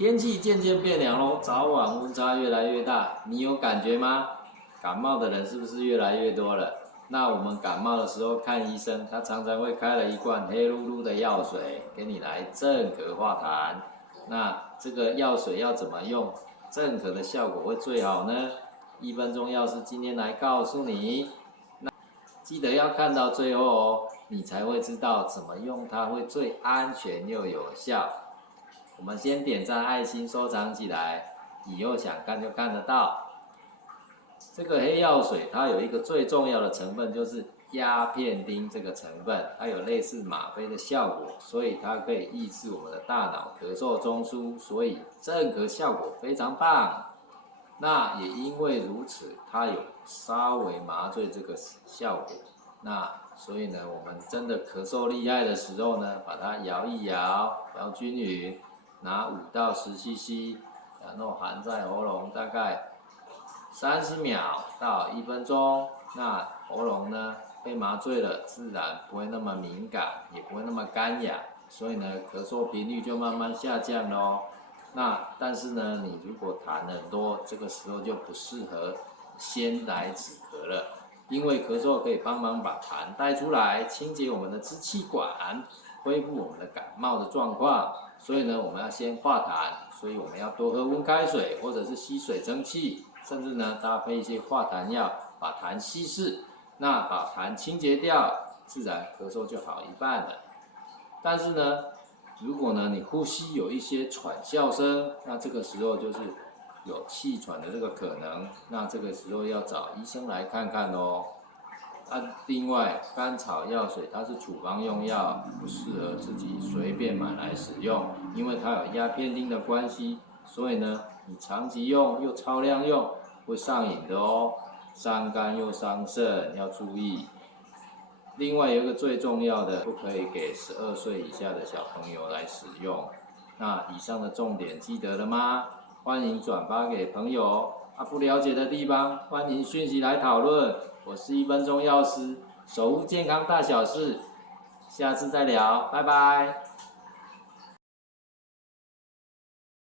天气渐渐变凉喽，早晚温差越来越大，你有感觉吗？感冒的人是不是越来越多了？那我们感冒的时候看医生，他常常会开了一罐黑噜噜的药水给你来镇咳化痰。那这个药水要怎么用，镇咳的效果会最好呢？1分钟药师今天来告诉你。那记得要看到最后哦，你才会知道怎么用它会最安全又有效。我们先点赞爱心收藏起来，以后想看就看得到。这个黑药水它有一个最重要的成分，就是鸦片丁这个成分，它有类似吗啡的效果，所以它可以抑制我们的大脑咳嗽中枢，所以镇咳效果非常棒。那也因为如此，它有稍微麻醉这个效果。那所以呢，我们真的咳嗽厉害的时候呢，把它摇一摇，摇均匀，拿5到10 cc， 然后含在喉咙大概30秒到1分钟。那喉咙呢被麻醉了，自然不会那么敏感，也不会那么干哑，所以呢，咳嗽频率就慢慢下降咯。那但是呢，你如果痰很多，这个时候就不适合先来止咳了，因为咳嗽可以帮忙把痰带出来，清洁我们的支气管，恢复我们的感冒的状况。所以呢，我们要先化痰，所以我们要多喝温开水，或者是吸水蒸气，甚至呢搭配一些化痰药，把痰稀释，那把痰清洁掉，自然咳嗽就好一半了。但是呢，如果呢你呼吸有一些喘笑声，那这个时候就是有气喘的这个可能，那这个时候要找医生来看看哦。另外，甘草药水它是处方用药，不适合自己随便买来使用，因为它有鸦片丁的关系，所以呢，你长期用又超量用会上瘾的哦，伤肝又伤肾，要注意。另外有一个最重要的，不可以给12岁以下的小朋友来使用。那以上的重点记得了吗？欢迎转发给朋友。不了解的地方，欢迎讯息来讨论。我是1分钟药师，守护健康大小事，下次再聊，拜拜。